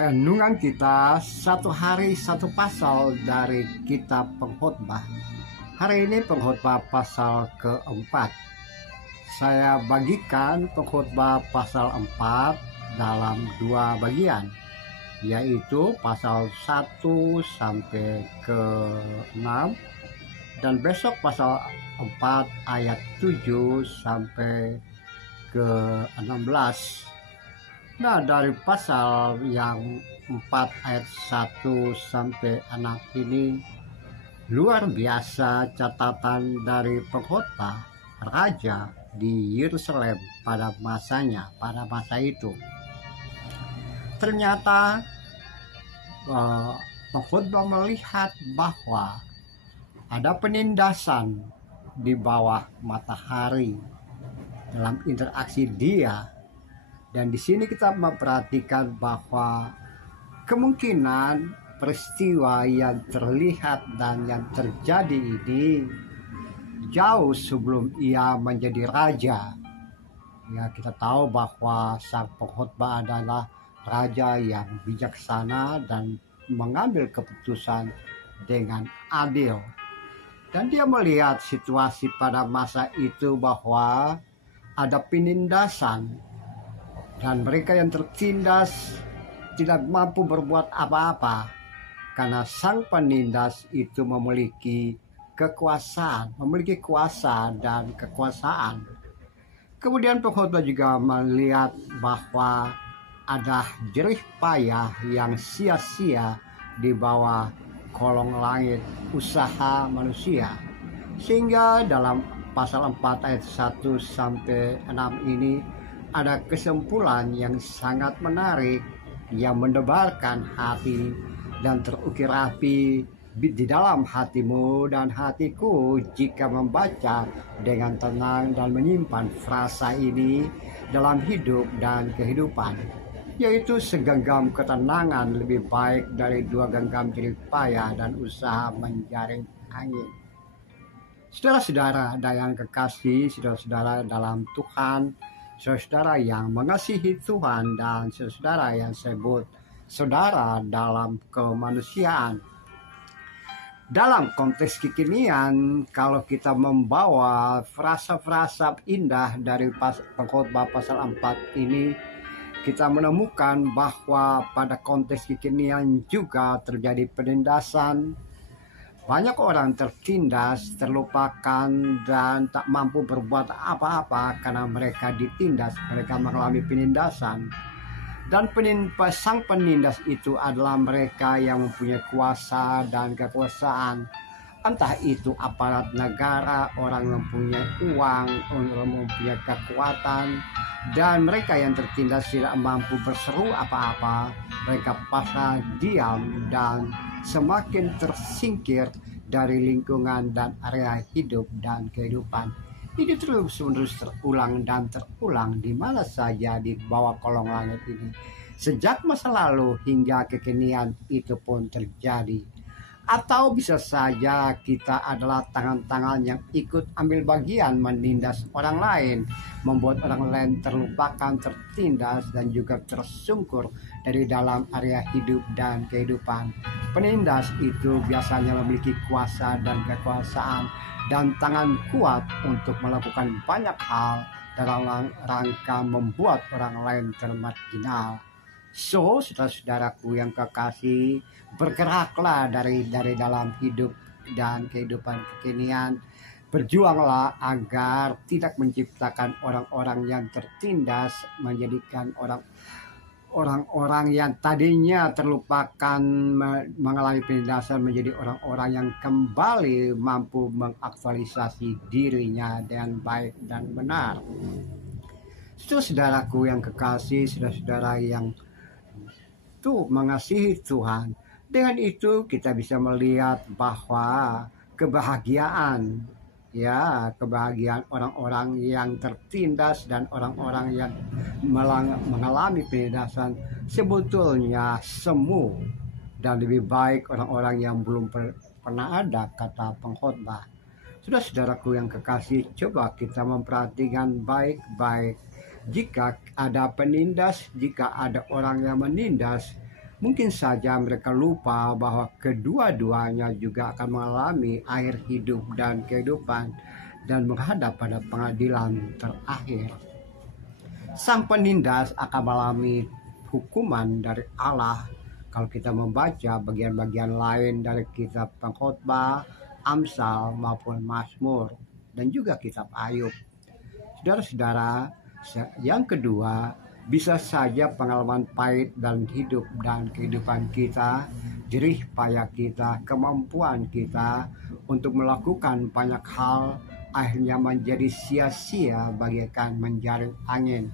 Renungan kita satu hari satu pasal dari kitab Pengkhotbah. Hari ini Pengkhotbah pasal keempat. Saya bagikan Pengkhotbah pasal 4 dalam dua bagian, yaitu pasal 1 sampai ke 6 dan besok pasal 4 ayat 7 sampai ke 16. Nah, dari pasal yang 4 ayat 1 sampai 6 ini luar biasa catatan dari pengkhotbah raja di Yerusalem pada masanya, pada masa itu. Ternyata pengkhotbah melihat bahwa ada penindasan di bawah matahari dalam interaksi dia. Dan di sini kita memperhatikan bahwa kemungkinan peristiwa yang terlihat dan yang terjadi ini jauh sebelum ia menjadi raja. Ya, kita tahu bahwa sang pengkhotbah adalah raja yang bijaksana dan mengambil keputusan dengan adil. Dan dia melihat situasi pada masa itu bahwa ada penindasan. Dan mereka yang tertindas tidak mampu berbuat apa-apa karena sang penindas itu memiliki kekuasaan, memiliki kuasa dan kekuasaan. Kemudian pengkhotbah juga melihat bahwa ada jerih payah yang sia-sia di bawah kolong langit usaha manusia. Sehingga dalam pasal 4 ayat 1 sampai 6 ini ada kesimpulan yang sangat menarik yang mendebarkan hati dan terukir rapi di dalam hatimu dan hatiku jika membaca dengan tenang dan menyimpan frasa ini dalam hidup dan kehidupan, yaitu segenggam ketenangan lebih baik dari dua genggam jerih payah dan usaha menjaring angin. Saudara-saudara yang kekasih, saudara-saudara dalam Tuhan, saudara yang mengasihi Tuhan, dan saudara yang sebut saudara dalam kemanusiaan. Dalam konteks kekinian, kalau kita membawa frasa-frasa indah dari pengkhotbah pasal 4 ini, kita menemukan bahwa pada konteks kekinian juga terjadi penindasan. Banyak orang tertindas, terlupakan, dan tak mampu berbuat apa-apa karena mereka ditindas, mereka mengalami penindasan. Dan sang penindas itu adalah mereka yang mempunyai kuasa dan kekuasaan. Entah itu aparat negara, orang yang mempunyai uang, orang yang mempunyai kekuatan, dan mereka yang tertindas tidak mampu berseru apa-apa. Mereka pasrah, diam, dan semakin tersingkir dari lingkungan dan area hidup dan kehidupan. Ini terus-menerus terulang dan terulang di mana saja di bawah kolong langit ini. Sejak masa lalu hingga kekinian itu pun terjadi. Atau bisa saja kita adalah tangan-tangan yang ikut ambil bagian menindas orang lain, membuat orang lain terlupakan, tertindas, dan juga tersungkur dari dalam area hidup dan kehidupan. Penindas itu biasanya memiliki kuasa dan kekuasaan dan tangan kuat untuk melakukan banyak hal dalam rangka membuat orang lain termarginal. So, saudara-saudaraku yang kekasih, bergeraklah dari dalam hidup dan kehidupan kekinian. Berjuanglah agar tidak menciptakan orang-orang yang tertindas, menjadikan orang-orang yang tadinya terlupakan mengalami penindasan menjadi orang-orang yang kembali mampu mengaktualisasi dirinya dengan baik dan benar. Saudara-saudaraku yang kekasih, saudara-saudara yang mengasihi Tuhan. Dengan itu kita bisa melihat bahwa kebahagiaan orang-orang yang tertindas dan orang-orang yang mengalami penindasan sebetulnya semu, dan lebih baik orang-orang yang belum pernah ada, kata pengkhotbah. Saudara-saudaraku yang kekasih, coba kita memperhatikan baik-baik. Jika ada penindas, jika ada orang yang menindas, Mungkin saja mereka lupa bahwa kedua-duanya juga akan mengalami akhir hidup dan kehidupan dan menghadap pada pengadilan terakhir. Sang penindas akan mengalami hukuman dari Allah. Kalau kita membaca bagian-bagian lain dari kitab Pengkhotbah, Amsal maupun Mazmur dan juga kitab Ayub. Saudara-saudara, yang kedua, bisa saja pengalaman pahit dalam hidup dan kehidupan kita, jerih payah kita, kemampuan kita untuk melakukan banyak hal akhirnya menjadi sia-sia bagaikan menjaring angin.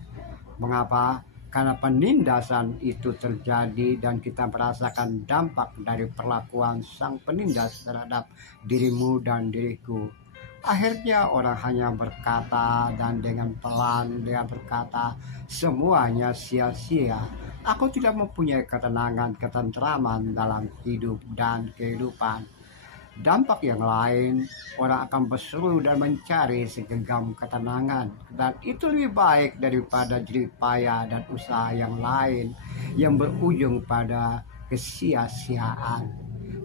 Mengapa? Karena penindasan itu terjadi dan kita merasakan dampak dari perlakuan sang penindas terhadap dirimu dan diriku. Akhirnya orang hanya berkata dan dengan pelan dia berkata, semuanya sia-sia. Aku tidak mempunyai ketenangan, ketentraman dalam hidup dan kehidupan. Dampak yang lain, orang akan berseru dan mencari segenggam ketenangan. Dan itu lebih baik daripada jerih payah dan usaha yang lain yang berujung pada kesia-siaan.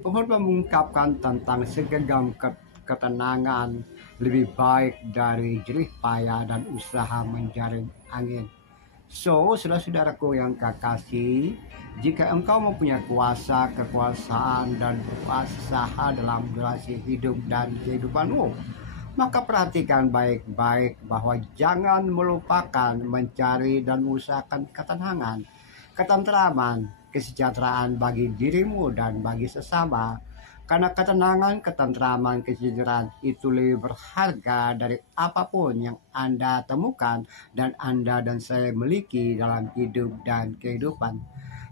Pengkhotbah mengungkapkan tentang segenggam ketenangan lebih baik dari jerih payah dan usaha menjaring angin. So, saudara-saudaraku yang kekasih, jika engkau mempunyai kuasa, kekuasaan, dan berusaha dalam durasi hidup dan kehidupanmu, maka perhatikan baik-baik bahwa jangan melupakan mencari dan mengusahakan ketenangan, ketentraman, kesejahteraan bagi dirimu dan bagi sesama. Karena ketenangan, ketentraman, kesejahteraan itu lebih berharga dari apapun yang Anda temukan dan Anda dan saya miliki dalam hidup dan kehidupan.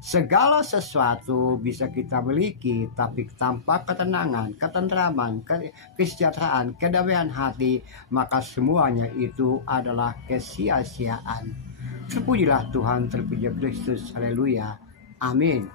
Segala sesuatu bisa kita miliki, tapi tanpa ketenangan, ketentraman, kesejahteraan, kedamaian hati, maka semuanya itu adalah kesia-siaan. Terpujilah Tuhan, terpuji Kristus, haleluya, amin.